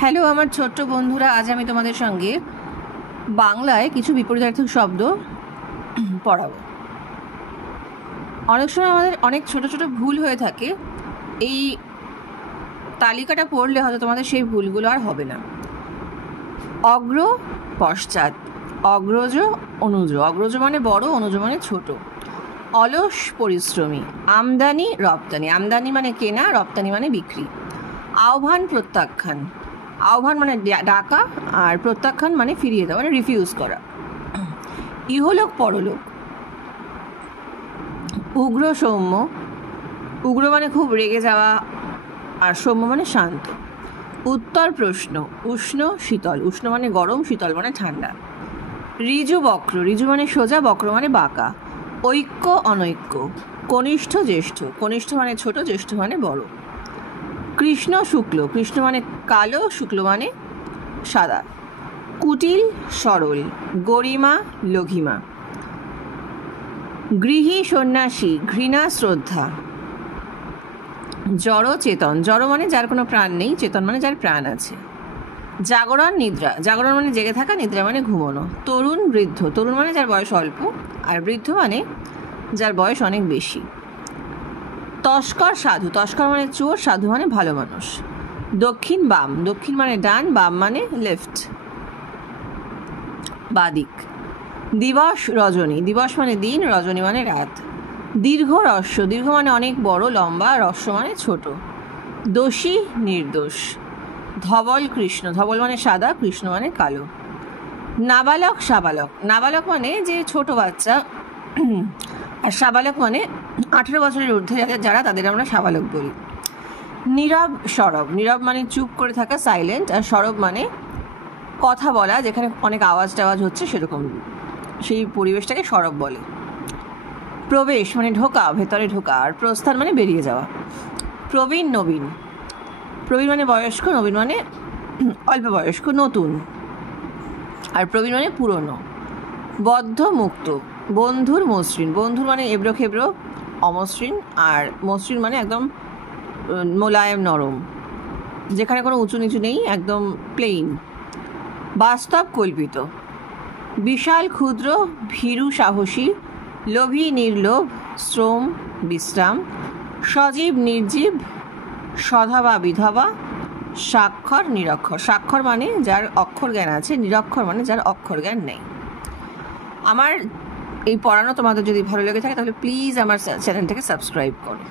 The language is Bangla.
হ্যালো আমার ছোট্ট বন্ধুরা, আজ আমি তোমাদের সঙ্গে বাংলায় কিছু বিপরীতার্থক শব্দ পড়াবো। অনেক সময় আমাদের অনেক ছোট ছোট ভুল হয়ে থাকে। এই তালিকাটা পড়লে হয়তো তোমাদের সেই ভুলগুলো আর হবে না। অগ্র, পশ্চাৎ, অগ্রজ, অনুজ। অগ্রজ মানে বড়, অনুজ মানে ছোট। অলস, পরিশ্রমী। আমদানি, রপ্তানি। আমদানি মানে কেনা, রপ্তানি মানে বিক্রি। আহ্বান, প্রত্যাখ্যান। আহ্বান মানে ডাকা, আর প্রত্যাখ্যান মানে ফিরিয়ে দেওয়া, মানে রিফিউজ করা। ইহলোক, পরলোক। উগ্র, সৌম্য। উগ্র মানে খুব রেগে যাওয়া, আর সৌম্য মানে শান্ত। উত্তর, প্রশ্ন। উষ্ণ, শীতল। উষ্ণ মানে গরম, শীতল মানে ঠান্ডা। ঋজু, বক্র। ঋজু মানে সোজা, বক্র মানে বাঁকা। ঐক্য, অনৈক্য। কনিষ্ঠ, জ্যেষ্ঠ। কনিষ্ঠ মানে ছোট, জ্যেষ্ঠ মানে বড়। কৃষ্ণ, শুক্ল। কৃষ্ণ মানে কালো, শুক্ল মানে সাদা। কুটিল, সরল। গরিমা, লঘিমা। গৃহী, সন্ন্যাসী। ঘৃণা, শ্রদ্ধা। জড়, চেতন। জড় মানে যার কোনো প্রাণ নেই, চেতন মানে যার প্রাণ আছে। জাগরণ, নিদ্রা। জাগরণ মানে জেগে থাকা, নিদ্রা মানে ঘুমোনো। তরুণ, বৃদ্ধ। তরুণ মানে যার বয়স অল্প, আর বৃদ্ধ মানে যার বয়স অনেক বেশি। তস্কর, সাধু। তস্কর মানে চোর, সাধু মানে ভালো মানুষ। দক্ষিণ, বাম। দক্ষিণ মানে ডান, বাম মানে লেফট, বাদিক। দিবস, রজনী। দিবস মানে দিন, রজনী মানে রাত। দীর্ঘ, হ্রস্ব। দীর্ঘ মানে অনেক বড়, লম্বা, হ্রস্ব মানে ছোট। দোষী, নির্দোষ। ধবল, কৃষ্ণ। ধবল মানে সাদা, কৃষ্ণ মানে কালো। নাবালক, সাবালক। নাবালক মানে যে ছোট বাচ্চা, আর সাবালক মানে 18 বছরের ঊর্ধ্বে যারা, তাদের আমরা সাবালক বলি। নীরব, সরব। নীরব মানে চুপ করে থাকা, সাইলেন্ট, আর সরব মানে কথা বলা, যেখানে অনেক আওয়াজ টাওয়াজ হচ্ছে সেরকম, সেই পরিবেশটাকে সরব বলে। প্রবেশ মানে ঢোকা, ভেতরে ঢোকা, আর প্রস্থান মানে বেরিয়ে যাওয়া। প্রবীণ, নবীন। প্রবীণ মানে বয়স্ক, নবীন মানে অল্প বয়স্ক, নতুন, আর প্রবীণ মানে পুরনো। বদ্ধ, মুক্ত। বন্ধুর, মসৃণ। বন্ধুর মানে এবড়ো খেবড়ো, অমসৃণ, আর মসৃণ মানে একদম মোলায়েম, নরম, যেখানে কোনো উঁচু নিচু নেই, একদম প্লেন। বাস্তব, কল্পিত। বিশাল, ক্ষুদ্র। ভীরু, সাহসী। লোভী, নির্লোভ। শ্রম, বিশ্রাম। সজীব, নির্জীব। সধবা, বিধবা। স্বাক্ষর, নিরক্ষর। স্বাক্ষর মানে যার অক্ষর জ্ঞান আছে, নিরক্ষর মানে যার অক্ষর জ্ঞান নেই। আমার এই পড়ানো তোমাদের যদি ভালো লেগে থাকে তাহলে প্লিজ আমার চ্যানেলটাকে সাবস্ক্রাইব করো।